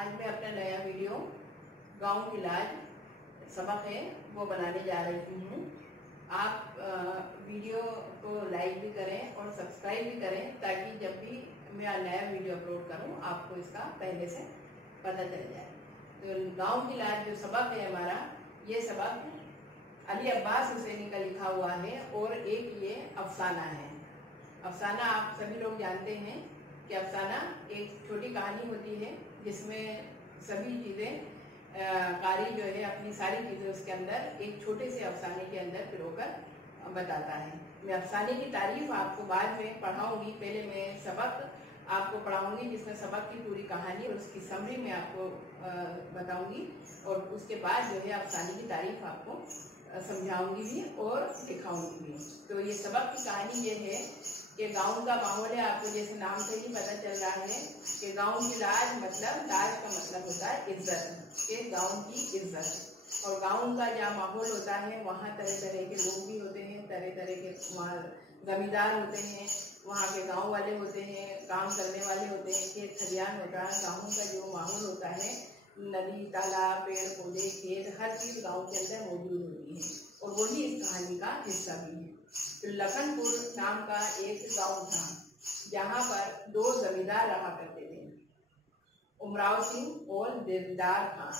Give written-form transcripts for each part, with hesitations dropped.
आज मैं अपना नया वीडियो गांव की लाज सबक है वो बनाने जा रही हूँ। आप वीडियो को लाइक भी करें और सब्सक्राइब भी करें ताकि जब भी मैं नया वीडियो अपलोड करूँ आपको इसका पहले से पता चल जाए। तो गांव की लाज जो सबक है हमारा, ये सबक अली अब्बास हुसैनी का लिखा हुआ है और एक ये अफसाना है। अफसाना आप सभी लोग जानते हैं कि अफसाना एक छोटी कहानी होती है जिसमें सभी चीज़ें कारी जो है अपनी सारी चीज़ें उसके अंदर एक छोटे से अफसाने के अंदर पिरोकर बताता है। मैं अफसाने की तारीफ आपको बाद में पढ़ाऊंगी, पहले मैं सबक आपको पढ़ाऊंगी जिसमें सबक की पूरी कहानी और उसकी समरी में आपको बताऊंगी और उसके बाद जो है अफसाने की तारीफ आपको समझाऊंगी भी और दिखाऊंगी भी। तो ये सबक की कहानी ये है कि गांव का माहौल है। आपको जैसे नाम से ही पता चल रहा है कि गांव की लाज का मतलब होता है इज्जत, के गांव की इज्जत। और गांव का जहाँ माहौल होता है वहाँ तरह तरह के लोग भी होते हैं, तरह तरह के वहाँ जमींदार होते हैं, वहाँ के गांव वाले होते हैं, काम करने वाले होते हैं, खेत खलियान होता है। गाँव का जो माहौल होता है, नदी तालाब पेड़ पौधे खेत हर चीज गांव के अंदर मौजूद होती है और वही इस कहानी का हिस्सा भी है। तो लखनपुर नाम का एक गांव था जहाँ पर दो जमींदार रहा करते थे, उमराव सिंह और दिलदार खान।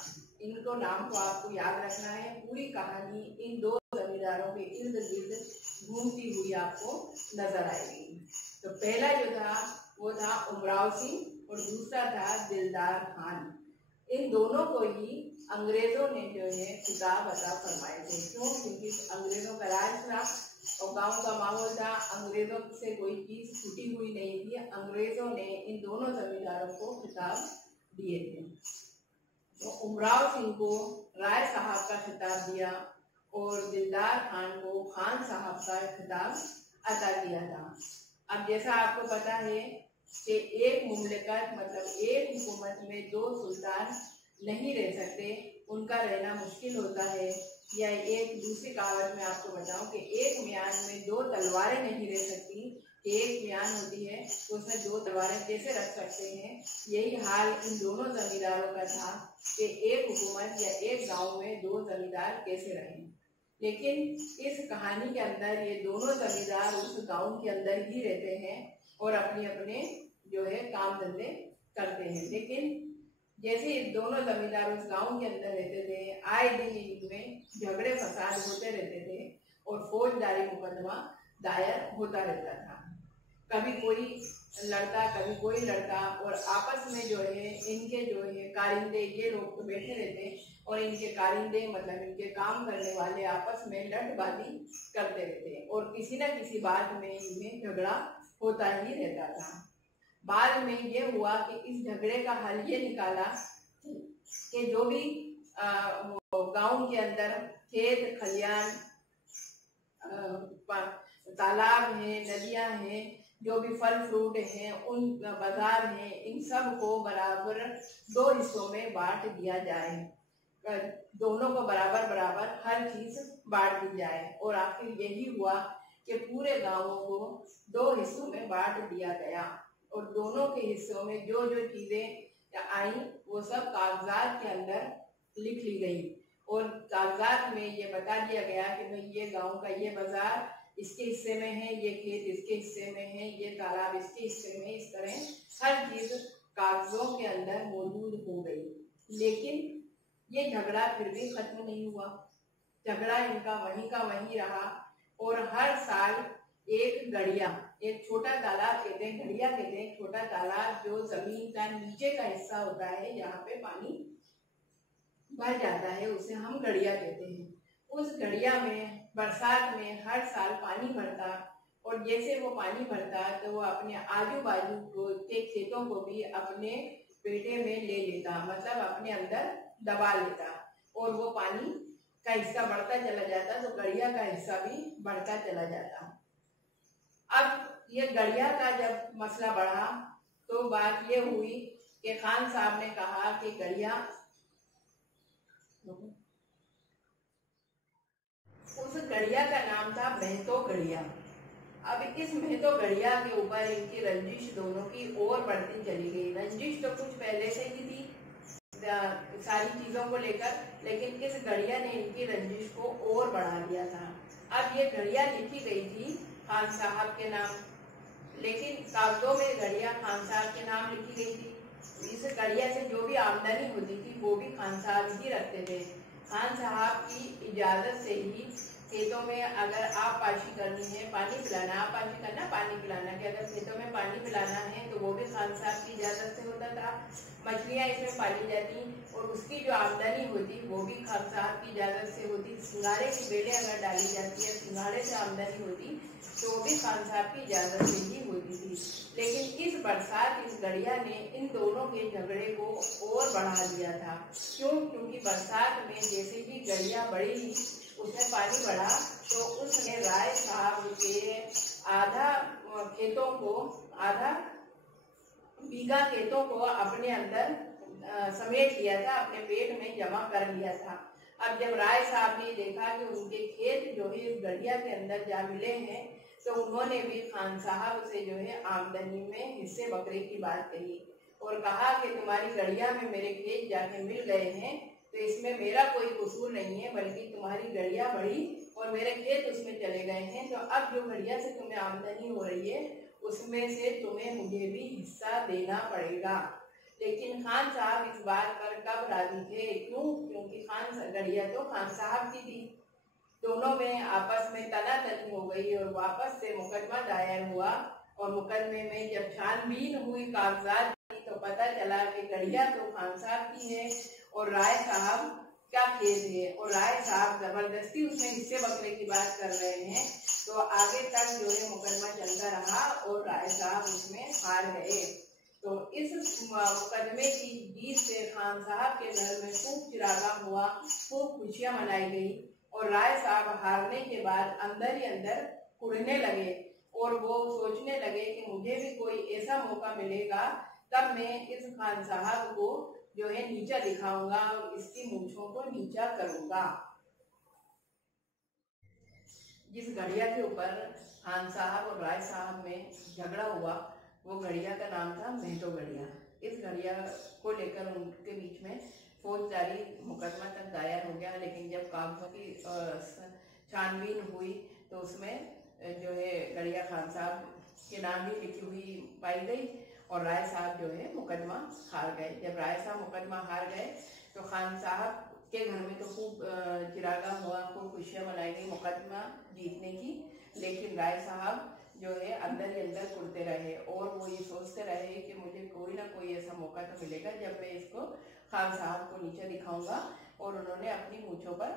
इनको नाम को आपको याद रखना है। पूरी कहानी इन दो जमींदारों के इर्द गिर्द घूमती हुई आपको नजर आएगी। तो पहला जो था वो था उमराव सिंह और दूसरा था दिलदार खान। इन दोनों को ही अंग्रेजों ने जो है खिताब अता फरमाए थे। क्यों? क्योंकि अंग्रेजों का राज था और गांव का माहौल था, अंग्रेजों से कोई चीज छूटी हुई नहीं थी। अंग्रेजों ने इन दोनों जमींदारों को खिताब दिए थे। तो उमराव सिंह को राय साहब का खिताब दिया और दिलदार खान को खान साहब का खिताब अता किया था। अब जैसा आपको पता है कि एक मुमलिकत मतलब एक हुकूमत में दो सुल्तान नहीं रह सकते, उनका रहना मुश्किल होता है। या एक दूसरी कहावत में आपको बताऊं कि एक म्यान में दो तलवारें नहीं रह सकती। एक म्यान होती है तो उसमें दो तलवारें कैसे रख सकते हैं। यही हाल इन दोनों जमींदारों का था कि एक हुकूमत या एक गांव में दो जमींदार कैसे रहें। लेकिन इस कहानी के अंदर ये दोनों जमींदार उस गांव के अंदर ही रहते हैं और अपने अपने जो है काम धंधे करते हैं। लेकिन जैसे दोनों जमींदार उस गांव के अंदर रहते थे, आए दिन इनमें झगड़े फसाद होते रहते थे और फौजदारी मुकदमा दायर होता रहता था। कभी कोई लड़ता कभी कोई लड़ता और आपस में जो है इनके जो है कारिंदे, ये लोग तो बैठे रहते और इनके कारिंदे मतलब इनके काम करने वाले आपस में लठबाजी करते रहते और किसी न किसी बात में इनमें झगड़ा होता ही रहता था। बाद में ये हुआ कि इस झगड़े का हल ये निकाला कि जो भी गांव के अंदर खेत खलियान तालाब हैं, नदियां हैं, जो भी फल फ्रूट हैं, उन बाजार हैं, इन सब को बराबर दो हिस्सों में बांट दिया जाए। दोनों को बराबर बराबर हर चीज बांट दी जाए और आखिर यही हुआ कि पूरे गांवों को दो हिस्सों में बांट दिया गया और दोनों के हिस्सों में जो जो चीजें आई वो सब कागजात के अंदर लिख ली गई और कागजात में ये बता दिया गया कि भाई ये गांव का ये बाजार इसके हिस्से में है, ये खेत इसके हिस्से में है, ये तालाब इसके हिस्से में है। इस तरह हर चीज कागजों के अंदर मौजूद हो गई। लेकिन ये झगड़ा फिर भी खत्म नहीं हुआ। झगड़ा इनका वहीं का वहीं रहा और हर साल एक गड़िया, एक छोटा तालाब कहते हैं, गड़िया कहते हैं, छोटा तालाब जो जमीन का नीचे का हिस्सा होता है, यहाँ पे पानी भर जाता है, उसे हम गड़िया कहते हैं। उस गड़िया में बरसात में हर साल पानी भरता और जैसे वो पानी भरता तो वो अपने आजू बाजू के खेतों को भी अपने पेटे में ले लेता, मतलब अपने अंदर दबा लेता और वो पानी का हिस्सा बढ़ता चला जाता तो गड़िया का हिस्सा भी बढ़ता चला जाता। अब ये गड़िया का जब मसला बढ़ा तो बात ये हुई कि खान साहब ने कहा कि गड़िया, उस गड़िया का नाम था महतो गड़िया। अब इस महतो गड़िया के ऊपर इनकी रंजिश दोनों की और बढ़ती चली गई। रंजिश तो कुछ पहले से ही थी सारी चीजों को लेकर, लेकिन इस गढ़िया ने इनकी रंजिश को और बढ़ा दिया था। अब ये घड़िया लिखी गई थी खान साहब के नाम, लेकिन कागजों में घड़िया खान साहब के नाम लिखी गई थी। इस घड़िया से जो भी आमदनी होती थी वो भी खान साहब ही रखते थे। खान साहब की इजाजत से ही खेतों में अगर आप पाशी करनी है, पानी पिलाना, आप पाशी करना पानी पिलाना, कि अगर खेतों में पानी पिलाना है तो वो भी खान साहब की इजाजत से होता था। मछलियाँ इसमें पाली जाती और उसकी जो आमदनी होती वो भी खान साहब की इजाजत से होती। सिंगाड़े की बेलें अगर डाली जाती है, सिंगाड़े से आमदनी होती तो वो भी खान साहब की इजाजत से ही होती थी। लेकिन इस बरसात, इस गढ़िया ने इन दोनों के झगड़े को और बढ़ा दिया था। क्यों? क्योंकि बरसात में जैसे ही गढ़िया बढ़ी, उसमें पानी बढ़ा, तो उसने राय साहब के आधा खेतों को, आधा बीघा खेतों को अपने अंदर समेट लिया था, अपने पेट में जमा कर लिया था। अब जब राय साहब ने देखा कि उनके खेत जो है इस गढ़िया के अंदर जा मिले हैं, तो उन्होंने भी खान साहब से जो है आमदनी में हिस्से बकरे की बात कही और कहा कि तुम्हारी गढ़िया में मेरे खेत जाके मिल गए हैं, तो इसमें मेरा कोई कसूर नहीं है, बल्कि तुम्हारी गढ़िया बढ़ी और मेरे खेत उसमें चले गए हैं। तो अब जो गढ़िया से तुम्हें आमदनी हो रही है उसमें से तुम्हें मुझे भी हिस्सा देना पड़ेगा। लेकिन खान साहब इस बात पर कब राजी थे? क्यों? क्योंकि गढ़िया तो खान साहब की थी। दोनों में आपस में तनातनी हो गई और वापस से मुकदमा दायर हुआ। और मुकदमे में जब छानबीन हुई कागजात की, तो पता चला कि गढ़िया तो खान साहब की है और राय साहब क्या खेत है, और राय साहब जबरदस्ती उसमें हिस्से बकरे की बात कर रहे हैं। तो आगे तक जो है मुकदमा चलता रहा और राय साहब उसमें हार गए। तो इस मुकदमे की जीत से खान साहब के घर में खूब चिरागा हुआ, खूब खुशियां मनाई गई और राय साहब हारने के बाद अंदर ही अंदर कुढ़ने लगे और वो सोचने लगे कि मुझे भी कोई ऐसा मौका मिलेगा तब मैं इस खान साहब को जो है नीचा दिखाऊंगा और इसकी मूंछों को नीचा करूंगा। जिस घड़िया के ऊपर खान साहब और राय साहब में झगड़ा हुआ वो घड़िया का नाम था मेहतो घड़िया। इस घड़िया को लेकर उनके बीच में फौजदारी मुकदमा तक दायर हो गया, लेकिन जब कागजों की छानबीन हुई तो उसमें जो है घड़िया खान साहब के नाम ही लिखी हुई पाई गई और राय साहब जो है मुकदमा हार गए। जब राय साहब मुकदमा हार गए तो खान साहब के घर में तो खूब चिरागा हुआ, खूब खुशियां मनाई गई मुकदमा जीतने की, लेकिन राय साहब जो है अंदर ही अंदर कुड़ते रहे और वो ये सोचते रहे कि मुझे कोई ना कोई ऐसा मौका तो मिलेगा जब मैं इसको खान साहब को नीचे दिखाऊंगा। और उन्होंने अपनी मूंछों पर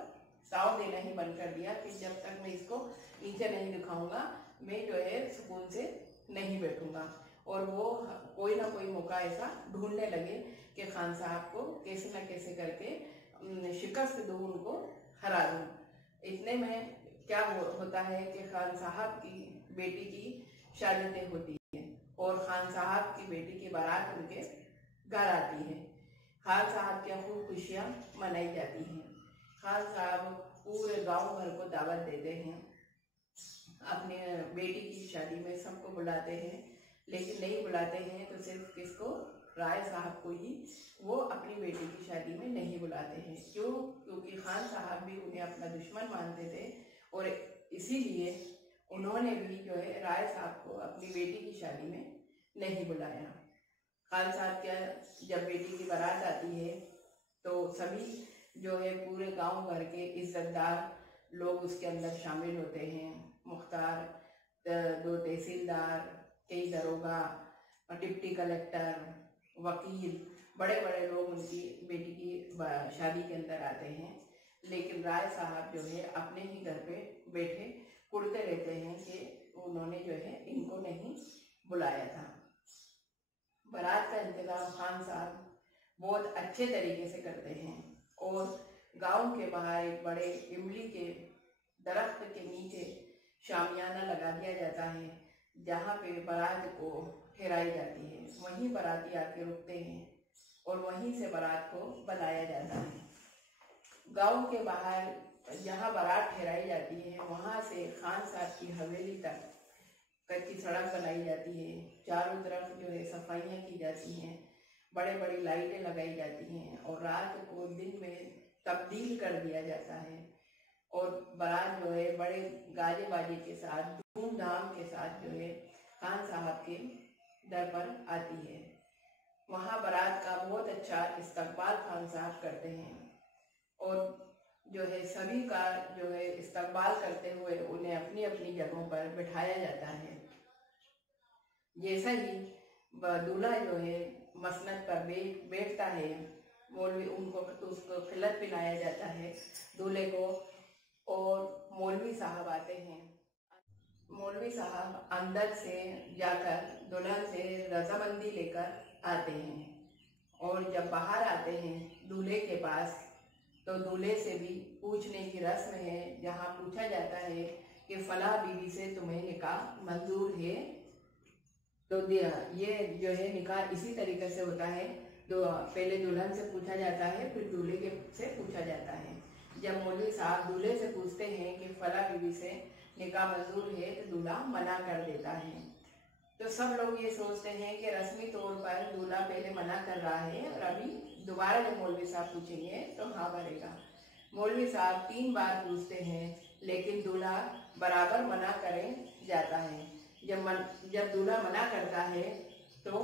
साव देना ही बंद कर दिया कि जब तक मैं इसको नीचे नहीं दिखाऊंगा मैं जो है सुकून से नहीं बैठूंगा। और वो कोई ना कोई मौका ऐसा ढूंढने लगे कि खान साहब को कैसे न कैसे करके शिकस्त दूं, उनको हरा दूं। इतने में क्या होता है कि खान साहब की बेटी की शादी तय होती है और खान साहब की बेटी की बारात उनके घर आती है। खान साहब की खूब खुशियां मनाई जाती हैं। खान साहब पूरे गांव भर को दावत देते हैं, अपने बेटी की शादी में सबको बुलाते हैं, लेकिन नहीं बुलाते हैं तो सिर्फ किसको? राय साहब को ही वो अपनी बेटी की शादी में नहीं बुलाते हैं। क्यों? क्योंकि खान साहब भी उन्हें अपना दुश्मन मानते थे और इसीलिए उन्होंने भी जो है राय साहब को अपनी बेटी की शादी में नहीं बुलाया। खान साहब क्या, जब बेटी की बारात आती है तो सभी जो है पूरे गांव भर के इज्जतदार लोग उसके अंदर शामिल होते हैं। मुख्तार, 2 तहसीलदार, कई दरोगा, डिप्टी कलेक्टर, वकील, बड़े बड़े लोग उनकी बेटी की शादी के अंदर आते हैं। लेकिन राय साहब जो है अपने ही घर पे बैठे कुड़ते रहते हैं कि उन्होंने जो है इनको नहीं बुलाया था। बारात का इंतजाम खान साहब बहुत अच्छे तरीके से करते हैं और गांव के बाहर एक बड़े इमली के दरख्त के नीचे शामियाना लगा दिया जाता है जहाँ पे बारात को ठहराई जाती है। वहीं बाराती आके रुकते हैं और वहीं से बारात को बनाया जाता है। गांव के बाहर जहाँ बारात ठहराई जाती है वहाँ से खान साहब की हवेली तक कच्ची सड़क बनाई जाती है। चारों तरफ जो है सफाइयाँ की जाती हैं। बड़े बड़ी लाइटें लगाई जाती हैं और रात को दिन में तब्दील कर दिया जाता है। और बारात जो है बड़े गाजे बाजे के साथ धूमधाम के साथ जो है खान साहब के दर पर आती है। वहाँ बारात का बहुत अच्छा इस्तकबाल खान साहब करते हैं और जो है सभी का जो है इस्तकबाल करते हुए उन्हें अपनी अपनी जगहों पर बिठाया जाता है। जैसा ही दूल्हा जो है मसनद पर बैठता है, मौलवी उनको तो उसको खिलत पिलाया जाता है दूल्हे को, और मौलवी साहब आते हैं। मौलवी साहब अंदर से जाकर दुल्हन से रजामंदी लेकर आते हैं और जब बाहर आते हैं दूल्हे के पास तो दूल्हे से भी पूछने की रस्म है, जहाँ पूछा जाता है कि फला बीवी से तुम्हें निकाह मंजूर है। तो ये जो है निकाह इसी तरीके से होता है, तो पहले दुल्हन से पूछा जाता है फिर दूल्हे के से पूछा जाता है। जब मौलवी साहब दूल्हे से पूछते हैं कि फला बीवी से निकाह मंजूर है तो दूल्हा मना कर देता है। तो सब लोग ये सोचते हैं कि रस्मी तौर पर दूल्हा पहले मना कर रहा है और अभी दोबारा जब मौलवी साहब पूछेंगे तो हाँ भरेगा। मौलवी साहब 3 बार पूछते हैं लेकिन दूल्हा बराबर मना करें जाता है। जब दूल्हा मना करता है तो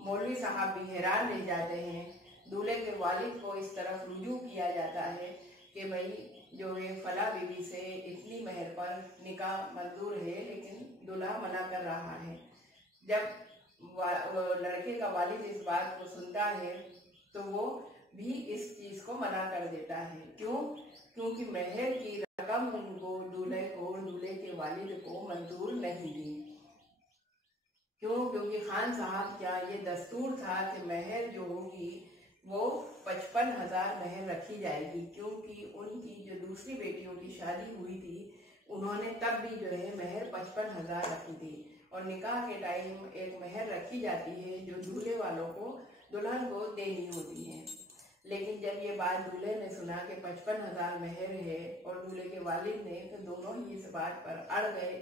मौलवी साहब भी हैरान रह जाते हैं। दूल्हे के वालिद को इस तरफ रुजू किया जाता है कि भाई जो है फला बीवी से इतनी मेहर पर निकाह मंजूर है लेकिन दूल्हा मना कर रहा है। जब लड़के का वालिद इस बात को सुनता है तो वो भी इस चीज को मना कर देता है। क्यों? क्योंकि मेहर की रकम उनको दूल्हे के वालिद को मंजूर नहीं थी। क्यों? क्योंकि खान साहब क्या ये दस्तूर था कि मेहर जो होगी वो 55,000 मेहर रखी जाएगी, क्योंकि उनकी जो दूसरी बेटियों की शादी हुई थी उन्होंने तब भी जो है मेहर 55,000 रखी थी। और निकाह के टाइम एक मेहर रखी जाती है जो दूल्हे वालों को दुल्हन को देनी होती है। लेकिन जब ये बात दूल्हे ने सुना कि 55,000 मेहर है और दूल्हे के वालिद ने, तो दोनों ही इस बात पर अड़ गए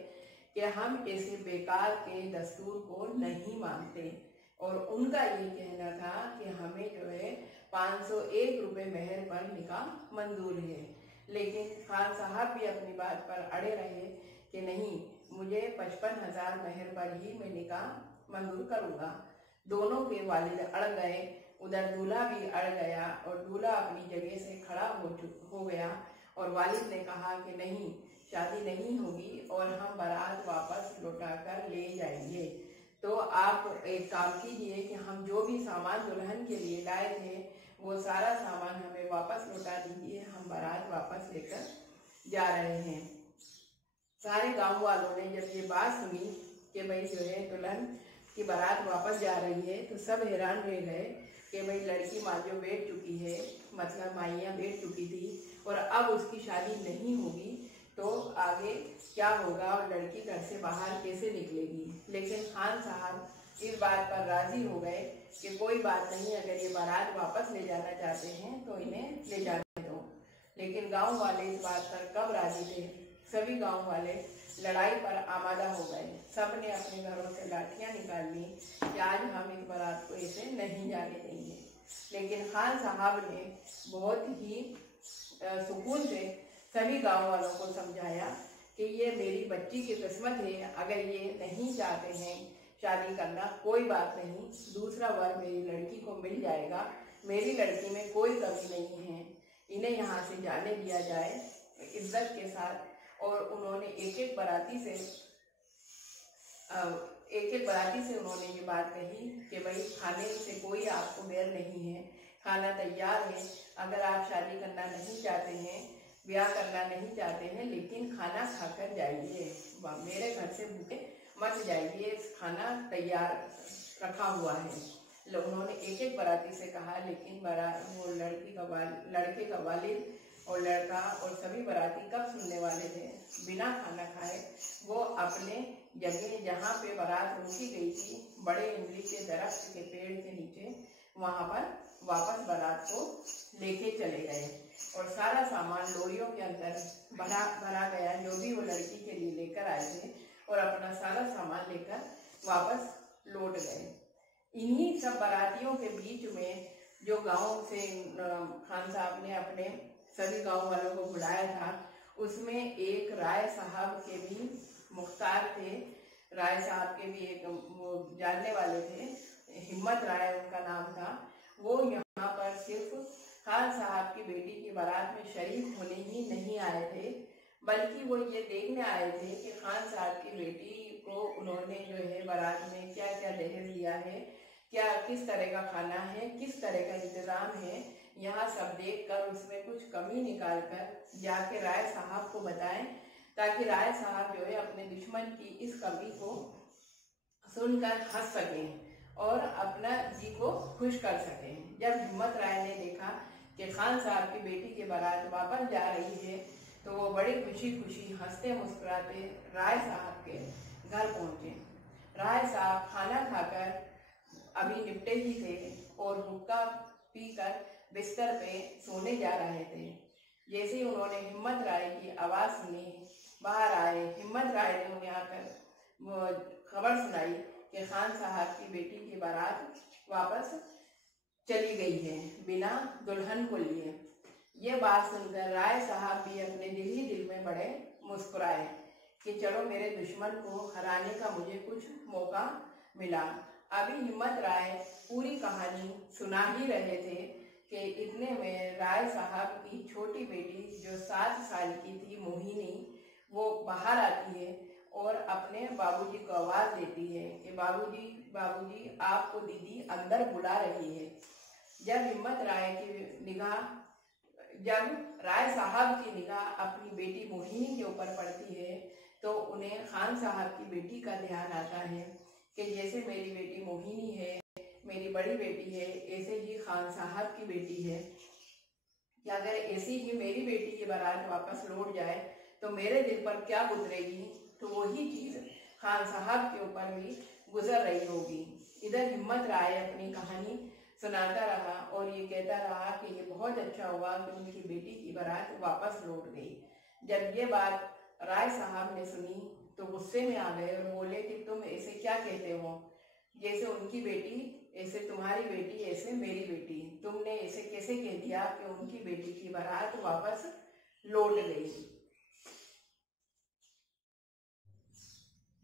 कि हम ऐसे बेकार के दस्तूर को नहीं मानते। और उनका ये कहना था कि हमें जो है 501 रुपये मेहर पर निकाह मंजूर है। लेकिन खान साहब भी अपनी बात पर अड़े रहे कि नहीं, मुझे 55,000 मेहर पर ही मैं निकाह मंजूर करूँगा। दोनों के वालिद अड़ गए, उधर दूल्हा भी अड़ गया और दूल्हा अपनी जगह से खड़ा हो गया और वालिद ने कहा कि नहीं, शादी नहीं होगी और हम बारात वापस लौटा कर ले जाएंगे। तो आप एक काम कीजिए कि हम जो भी सामान दुल्हन के लिए लाए थे वो सारा सामान हमें वापस लौटा दीजिए, हम बारात वापस लेकर जा रहे हैं। सारे गांव वालों ने जब ये बात सुनी कि भाई जो है दुल्हन की बारात वापस जा रही है तो सब हैरान रह गए कि भाई लड़की माँ जो बैठ चुकी है, मतलब माइयाँ बैठ चुकी थी और अब उसकी शादी नहीं होगी तो आगे क्या होगा और लड़की घर से बाहर कैसे निकलेगी। लेकिन खान साहब इस बात पर राजी हो गए कि कोई बात नहीं, अगर ये बारात वापस ले जाना चाहते हैं तो इन्हें ले जाने दो। लेकिन गांव वाले इस बात पर कब राजी थे? सभी गांव वाले लड़ाई पर आमादा हो गए। सब ने अपने घरों से लाठियां निकाल ली कि आज हम इस बारात को ऐसे नहीं जाने देंगे। लेकिन खान साहब ने बहुत ही सुकून से सभी गांव वालों को समझाया कि ये मेरी बच्ची की किस्मत है, अगर ये नहीं चाहते हैं शादी करना कोई बात नहीं, दूसरा वर मेरी लड़की को मिल जाएगा, मेरी लड़की में कोई कमी नहीं है, इन्हें यहाँ से जाने दिया जाए इज्जत के साथ। और उन्होंने एक एक बराती से उन्होंने ये बात कही कि भाई खाने से कोई आपको बैर नहीं है, खाना तैयार है, अगर आप शादी करना नहीं चाहते हैं, ब्याह करना नहीं चाहते हैं, लेकिन खाना खाकर जाइए, मेरे घर से भूखे मत जाइए, खाना तैयार रखा हुआ है। उन्होंने एक एक बराती से कहा। लेकिन वो लड़के का वालिद और लड़का और सभी बराती कब सुनने वाले थे? बिना खाना खाए वो अपने जगह जहाँ पे बारात रोकी गई थी, बड़े इमली के दरख्त के पेड़ के नीचे, वहाँ पर वापस बारात को लेके चले गए और सारा सामान लोरियों के अंदर भरा गया, जो भी वो लड़की के लिए लेकर आए थे, और अपना सारा सामान लेकर वापस लौट गए। इन्हीं सब बारातियों के बीच में जो गांव से खान साहब ने अपने सभी गांव वालों को बुलाया था, उसमें एक राय साहब के भी मुख्तार थे। राय साहब के भी एक वो जानने वाले थे, हिम्मत राय उनका नाम था। वो यहाँ पर सिर्फ खान साहब की बेटी की बारात में शरीक होने ही नहीं आए थे, बल्कि वो ये देखने आए थे कि खान साहब की बेटी को उन्होंने जो है बारात में क्या क्या दहेज दिया है, क्या किस तरह का खाना है, किस तरह का इंतज़ाम है, यहाँ सब देखकर उसमें कुछ कमी निकाल कर जाके राय साहब को बताएं, ताकि राय साहब जो है अपने दुश्मन की इस कमी को सुनकर हंस सकें और अपना जी को खुश कर सकें। जब हिम्मत राय ने देखा कि खान साहब की बेटी की बारात वापस जा रही है, तो वो बड़ी खुशी खुशी हंसते मुस्कुराते राय साहब के घर पहुंचे। राय साहब खाना खाकर अभी निपटे ही थे और हुक्का पीकर बिस्तर पे सोने जा रहे थे। जैसे ही उन्होंने हिम्मत राय की आवाज़ सुनी, बाहर आए। हिम्मत राय ने उन्हें आकर खबर सुनाई कि खान साहब की बेटी की बारात वापस चली गई है बिना दुल्हन को लिए। ये बात सुनकर राय साहब भी अपने दिल ही दिल में बड़े मुस्कुराए कि चलो मेरे दुश्मन को हराने का मुझे कुछ मौका मिला। अभी हिम्मत राय पूरी कहानी सुना ही रहे थे कि इतने में राय साहब की छोटी बेटी जो 7 साल की थी, मोहिनी, वो बाहर आती है और अपने बाबूजी को आवाज़ देती है कि बाबूजी बाबूजी आपको दीदी अंदर बुला रही है। जब राय साहब की निगाह अपनी बेटी मोहिनी के ऊपर पड़ती है, तो उन्हें खान साहब की बेटी का ध्यान आता है कि जैसे मेरी बेटी मोहिनी है, मेरी बड़ी बेटी है, ऐसे ही खान साहब की बेटी है कि अगर ऐसी ही मेरी बेटी की बारात वापस लौट जाए तो मेरे दिल पर क्या गुजरेगी, तो वही चीज़ खान साहब के ऊपर भी गुजर रही होगी। इधर हिम्मत राय अपनी कहानी सुनाता रहा और ये कहता रहा कि ये बहुत अच्छा हुआ कि उनकी बेटी की बारात वापस लौट गई। जब ये बात राय साहब ने सुनी तो गुस्से में आ गए और बोले कि तुम ऐसे क्या कहते हो, जैसे उनकी बेटी ऐसे तुम्हारी बेटी, ऐसे मेरी बेटी, तुमने ऐसे कैसे कह दिया कि उनकी बेटी की बारात वापस लौट गई।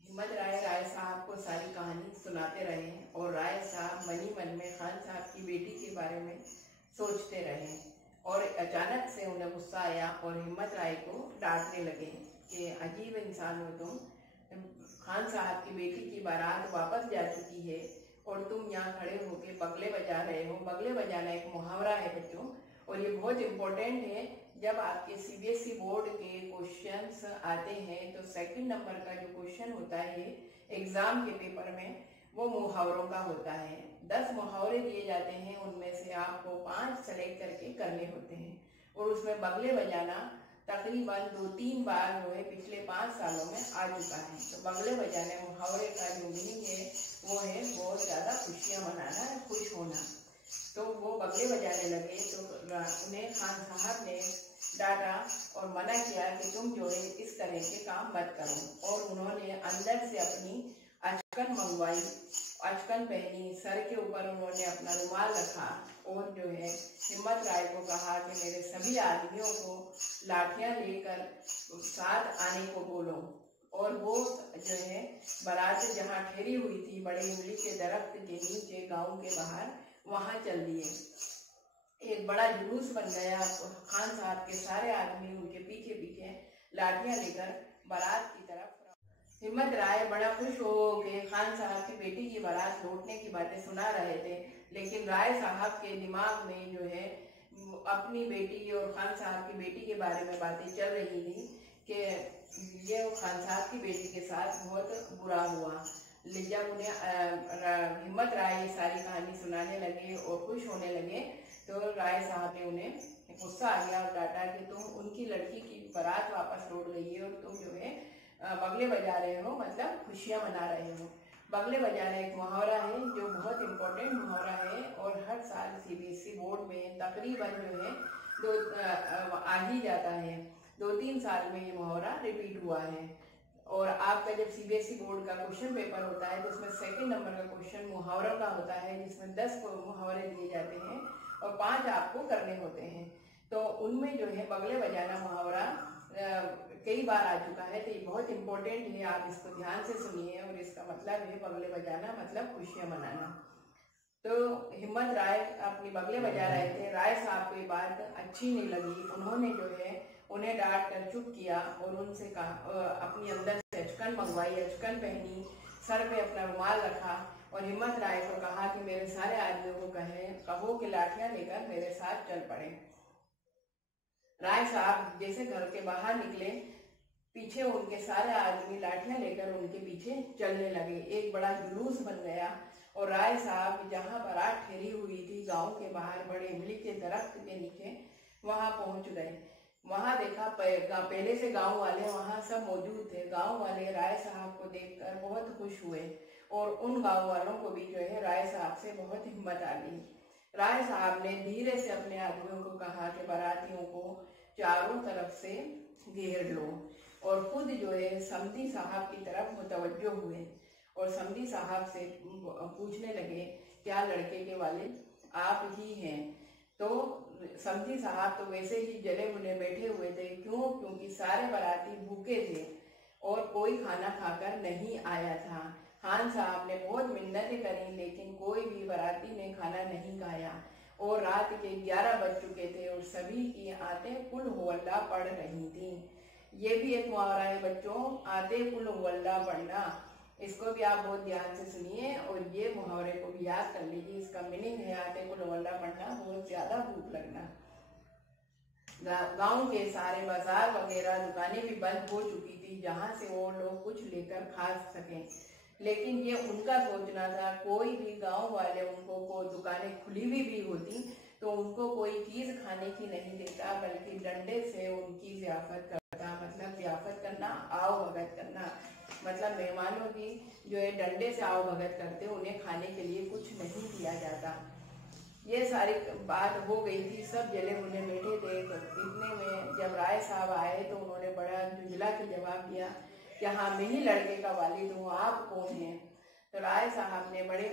हिम्मत राय साहब को सारी कहानी सुनाते रहे और राय साहब मनी मन में खान साहब की बेटी के बारे में सोचते रहे और अचानक से उन्हें गुस्सा आया और हिम्मत राय को डांटने लगे कि अजीब इंसान हो तुम, खान साहब की बेटी की बारात वापस जा चुकी है और तुम यहाँ खड़े होकर बगले बजा रहे हो। बगले बजाना एक मुहावरा है बच्चों, और ये बहुत इम्पोर्टेंट है। जब आपके सीबीएसई बोर्ड के क्वेश्चंस आते हैं तो 2nd नंबर का जो क्वेश्चन होता है एग्जाम के पेपर में, वो मुहावरों का होता है। 10 मुहावरे दिए जाते हैं, उनमें से आपको 5 सेलेक्ट करके करने होते हैं और उसमें बगले बजाना तकरीबन 2-3 बार जो है पिछले 5 सालों में आ चुका है। तो बगले बजाने मुहावरे का जो मीनिंग है वो है बहुत ज़्यादा खुशियाँ मनाना, खुश होना। तो वो बगले बजाने लगे तो उन्हें खान साहब ने डांटा और मना किया कि तुम जो है इस तरह के काम मत करो, और उन्होंने अंदर से अपनी अचकन मंगवाई, अचकन पहनी, सर के ऊपर उन्होंने अपना रुमाल रखा और जो है हिम्मत राय को कहा कि मेरे सभी आदमियों को लाठियां लेकर साथ आने को बोलो। और वो जो है बारात जहाँ ठहरी हुई थी बड़े इमली के दरख्त के नीचे गांव के बाहर, वहां चल दिए। एक बड़ा जुलूस बन गया। खान साहब के सारे आदमी उनके पीछे पीछे लाठियां लेकर बारात की तरफ। हिम्मत राय बड़ा खुश हो के खान साहब की बेटी की बारात लौटने की बातें सुना रहे थे, लेकिन राय साहब के दिमाग में जो है अपनी बेटी और खान साहब की बेटी के बारे में बातें चल रही थी कि ये खान साहब की बेटी के साथ बहुत बुरा हुआ। जब उन्हें हिम्मत राय सारी कहानी सुनाने लगे और खुश होने लगे तो राय साहब ने उन्हें गुस्सा आ गया और डांटा कि तुम उनकी लड़की की बारात वापस लौट गई है और तुम जो है बगले बजा रहे हो, मतलब खुशियां मना रहे हो। बगले बजाना एक मुहावरा है जो बहुत इम्पोर्टेंट मुहावरा है और हर साल सीबीएसई बोर्ड में तकरीबन जो है आ ही जाता है। 2-3 साल में ये मुहावरा रिपीट हुआ है और आपका जब सीबीएसई बोर्ड का क्वेश्चन पेपर होता है तो उसमें सेकंड नंबर का क्वेश्चन मुहावरों का होता है, जिसमें 10 मुहावरे दिए जाते हैं और 5 आपको करने होते हैं। तो उनमें जो है बगले बजाना मुहावरा कई बार आ चुका है, तो ये बहुत इंपॉर्टेंट है, आप इसको ध्यान से सुनिए। और इसका मतलब है बगले बजाना मतलब खुशियां मनाना। तो हिम्मत राय अपनी बगले बजा रहे थे, राय साहब को ये बात अच्छी नहीं लगी, उन्होंने जो है उन्हें डांट कर चुप किया और उनसे कहा, अपनी अंदर से अचकन मंगवाई, अचकन पहनी, सर पे अपना रुमाल रखा और हिम्मत राय को कहा कि मेरे सारे आदमियों को कहो कि लाठियां लेकर मेरे साथ चल पड़े। राय साहब जैसे घर के बाहर निकले, पीछे उनके सारे आदमी लाठियां लेकर उनके पीछे चलने लगे। एक बड़ा जुलूस बन गया और राय साहब जहां बारात ठहरी हुई थी गांव के बाहर बड़े इमली के दरख्त के नीचे, वहां पहुंच गए। वहां देखा पहले से गांव वाले वहां सब मौजूद थे। गांव वाले राय साहब को देखकर बहुत खुश हुए और उन गांव वालों को भी जो है राय साहब से बहुत हिम्मत आ गई। राय साहब ने धीरे से अपने आदमियों को कहा कि बारातियों को चारों तरफ से घेर लो और खुद जो है समधी साहब की तरफ मुतवज्जो हुए और समधी साहब से पूछने लगे, क्या लड़के के वालिद आप ही हैं? तो समधी साहब तो वैसे ही जले भुने बैठे हुए थे। क्यों? क्योंकि सारे बाराती भूखे थे और कोई खाना खाकर नहीं आया था। खान साहब ने बहुत मिन्नतें करी लेकिन कोई भी बाराती ने खाना नहीं खाया और रात के 11 बज चुके थे और सभी की आंतें कुल हुवल्ला पड़ रही थी। ये भी एक मुहावरा है बच्चों, आते कुल हुवल्ला पढ़ना। इसको भी आप बहुत ध्यान से सुनिए और ये मुहावरे को भी याद कर लीजिए। इसका मीनिंग है आते कुल हुवल्ला पढ़ना, बहुत ज्यादा भूख लगना। गांव के सारे बाजार वगैरह दुकानें भी बंद हो चुकी थी जहां से वो लोग कुछ लेकर खा सकें, लेकिन ये उनका सोचना था। कोई भी गांव वाले उनको को दुकानें खुली हुई भी होती तो उनको कोई चीज खाने की नहीं देता, बल्कि डंडे से उनकी ज़ियाफत करता। मतलब ज़ियाफत करना, आओ भगत करना, मतलब मेहमानों की जो है डंडे से आओ भगत करते, उन्हें खाने के लिए कुछ नहीं दिया जाता। ये सारी बात हो गई थी, सब जले भुने बैठे थे। तो इतने में जब राय साहब आए तो उन्होंने बड़ा झुंझला के जवाब दिया कि हाँ, मैं ही लड़के का वालिद हूँ, आप कौन हैं? तो राय साहब ने बड़े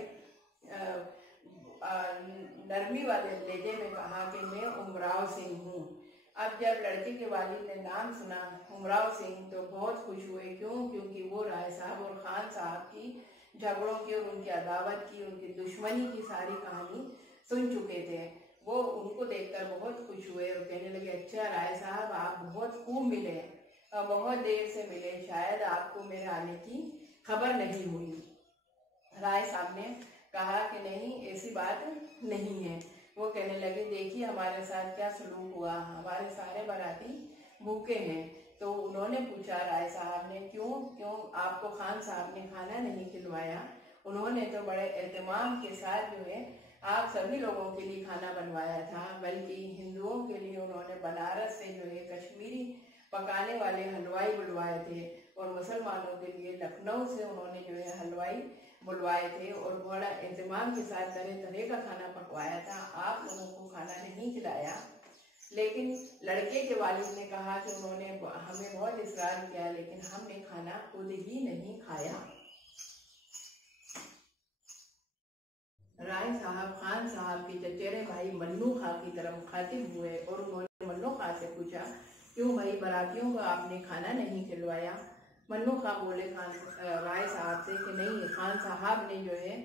नरमी वाले लहजे में कहा कि मैं उमराव सिंह हूँ। अब जब लड़के के वालिद ने नाम सुना उमराव सिंह तो बहुत खुश हुए। क्यों? क्योंकि वो राय साहब और खान साहब की झगड़ों की और उनकी अदावत की, उनकी दुश्मनी की सारी कहानी सुन चुके थे। वो उनको देखकर बहुत खुश हुए और कहने लगे, अच्छा राय साहब, आप बहुत खूब मिले, बहुत देर से मिले, शायद आपको मेरे आने की खबर नहीं हुई। राय साहब ने कहा कि नहीं, ऐसी बात नहीं है। वो कहने लगे, देखिए हमारे साथ क्या सलूक हुआ, हमारे सारे बाराती भूखे हैं। तो उन्होंने पूछा राय साहब ने, क्यों आपको खान साहब ने खाना नहीं खिलवाया? उन्होंने तो बड़े एहतमाम के साथ जो है आप सभी लोगों के लिए खाना बनवाया था, बल्कि हिंदुओं के लिए उन्होंने बनारस से जो है कश्मीरी पकाने वाले हलवाई बुलवाए थे और मुसलमानों के लिए लखनऊ से उन्होंने जो है हलवाई बुलवाए थे और बड़ा एहतमाम के साथ तरह तरह का खाना पकवाया था। आप लोगों को खाना नहीं खिलाया। लेकिन लड़के के वालिद ने कहा कि उन्होंने हमें बहुत इसरार किया, लेकिन हमने खाना खुद ही नहीं खाया। राय साहब खान साहब के चचेरे भाई मन्नू खां की तरफ मुखातिब हुए और उन्होंने मन्नू खां से पूछा, क्यों भाई बरातियों को आपने खाना नहीं खिलवाया? मन्नू खां बोले राय साहब से कि नहीं, खान साहब ने जो है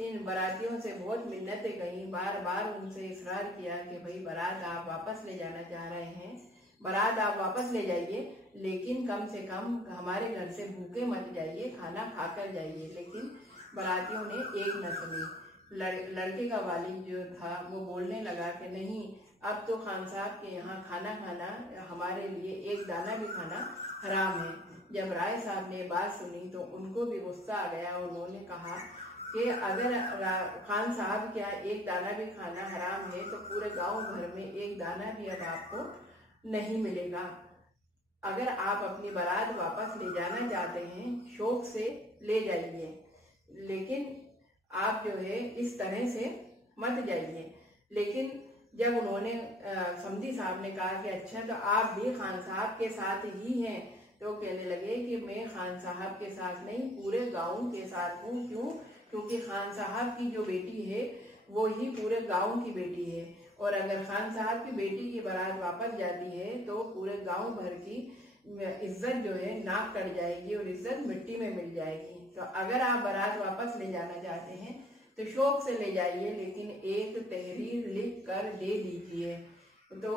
इन बारातियों से बहुत मिन्नतें कही, बार बार उनसे इसरार किया कि भाई बारात आप वापस ले जाना चाह रहे हैं, बारात आप वापस ले जाइए, लेकिन कम से कम हमारे घर से भूखे मत जाइए, खाना खाकर जाइए। लेकिन बारातियों ने एक न सुनी। लड़के का वालिद जो था वो बोलने लगा कि नहीं, अब तो खान साहब के यहाँ खाना खाना हमारे लिए एक दाना भी खाना हराम है। जब राय साहब ने बात सुनी तो उनको भी गुस्सा आ गया। उन्होंने कहा कि अगर खान साहब क्या एक दाना भी खाना हराम है तो पूरे गांव भर में एक दाना भी अब आपको नहीं मिलेगा। अगर आप अपनी बारात वापस ले जाना चाहते हैं, शौक से ले जाइए, लेकिन आप जो है इस तरह से मत जाइए। लेकिन जब उन्होंने समधी साहब ने कहा कि अच्छा तो आप भी खान साहब के साथ ही हैं, तो कहने लगे कि मैं खान साहब के साथ नहीं, पूरे गांव के साथ हूँ। क्यों? क्योंकि खान साहब की जो बेटी है वो ही पूरे गांव की बेटी है, और अगर खान साहब की बेटी की बारात वापस जाती है तो पूरे गांव भर की इज्जत जो है नाक कट जाएगी और इज्जत मिट्टी में मिल जाएगी। तो अगर आप बारात वापस ले जाना चाहते हैं तो शौक से ले जाइए, लेकिन एक तहरीर लिख कर दे दीजिए। तो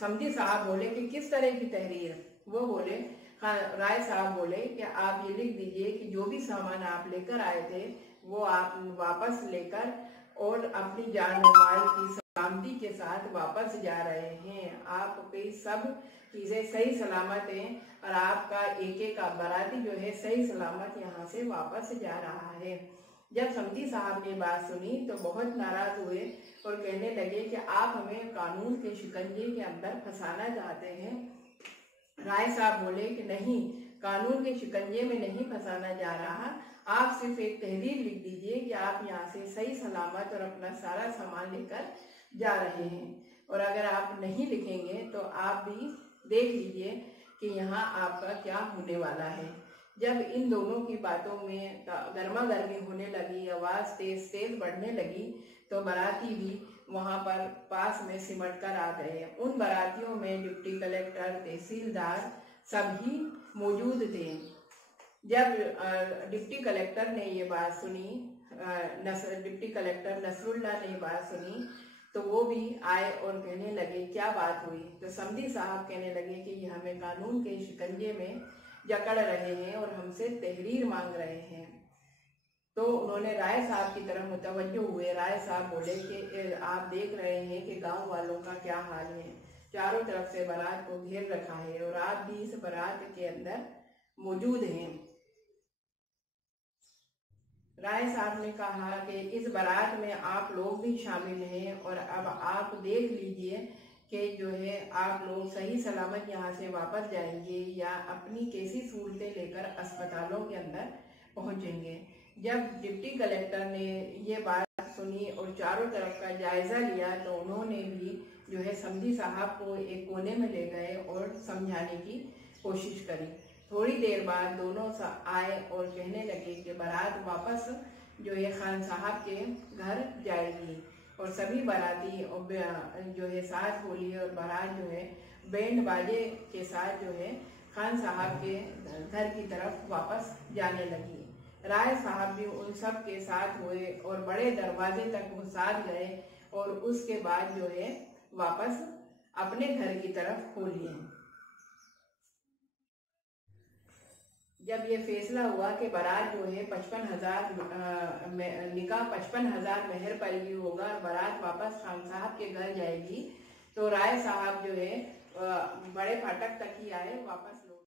समधी साहब बोले कि किस तरह की तहरीर? वो बोले, राय साहब बोले कि आप ये लिख दीजिए कि जो भी सामान आप लेकर आए थे वो आप वापस लेकर और अपनी जान और माल की सलामती के साथ वापस जा रहे हैं। आपकी सब चीजें सही सलामत हैं और आपका एक एक बाराती जो है सही सलामत यहाँ से वापस जा रहा है। जब समधी साहब ने बात सुनी तो बहुत नाराज हुए और कहने लगे कि आप हमें कानून के शिकंजे के अंदर फंसाना चाहते हैं। राय साहब बोले कि नहीं, कानून के शिकंजे में नहीं फंसाना जा रहा, आप सिर्फ एक तहरीर लिख दीजिए कि आप यहाँ से सही सलामत और अपना सारा सामान लेकर जा रहे हैं। और अगर आप नहीं लिखेंगे तो आप भी देख लीजिए कि यहाँ आपका क्या होने वाला है। जब इन दोनों की बातों में गर्मा गर्मी होने लगी, आवाज तेज तेज बढ़ने लगी, तो बाराती भी वहां पर पास में सिमट कर आ गए। उन बारातियों में डिप्टी कलेक्टर, तहसीलदार सभी मौजूद थे। जब डिप्टी कलेक्टर ने ये बात सुनी, डिप्टी कलेक्टर नसरुल्लाह ने बात सुनी, तो वो भी आए और कहने लगे क्या बात हुई? तो समधी साहब कहने लगे कि ये हमें कानून के शिकंजे में जकड़ रहे हैं और हमसे तहरीर मांग रहे हैं। तो उन्होंने राय साहब की तरफ मुतवज्जो हुए। राय साहब बोले कि आप देख रहे हैं कि गांव वालों का क्या हाल है, चारों तरफ से बारात को घेर रखा है और आप भी इस बारात के अंदर मौजूद हैं। राय साहब ने कहा कि इस बारात में आप लोग भी शामिल हैं और अब आप देख लीजिए कि जो है आप लोग सही सलामत यहाँ से वापस जाएंगे या अपनी कैसी सहूलतें लेकर अस्पतालों के अंदर पहुँचेंगे। जब डिप्टी कलेक्टर ने ये बात सुनी और चारों तरफ का जायजा लिया तो उन्होंने भी जो है समधी साहब को एक कोने में ले गए और समझाने की कोशिश करी। थोड़ी देर बाद दोनों आए और कहने लगे कि बारात वापस जो है खान साहब के घर जाएगी और सभी बाराती जो है साथ होली और बारात जो है बैंड बाजे के साथ जो है खान साहब के घर की तरफ वापस जाने लगी। राय साहब भी उन सब के साथ हुए और बड़े दरवाजे तक वो साथ गए और उसके बाद जो है वापस अपने घर की तरफ हो लिए। जब ये फैसला हुआ कि बारात जो है 55,000 निकाह 55,000 मेहर पर ही होगा, बारात वापस खान साहब के घर जाएगी, तो राय साहब जो है बड़े फाटक तक ही आए, वापस लोग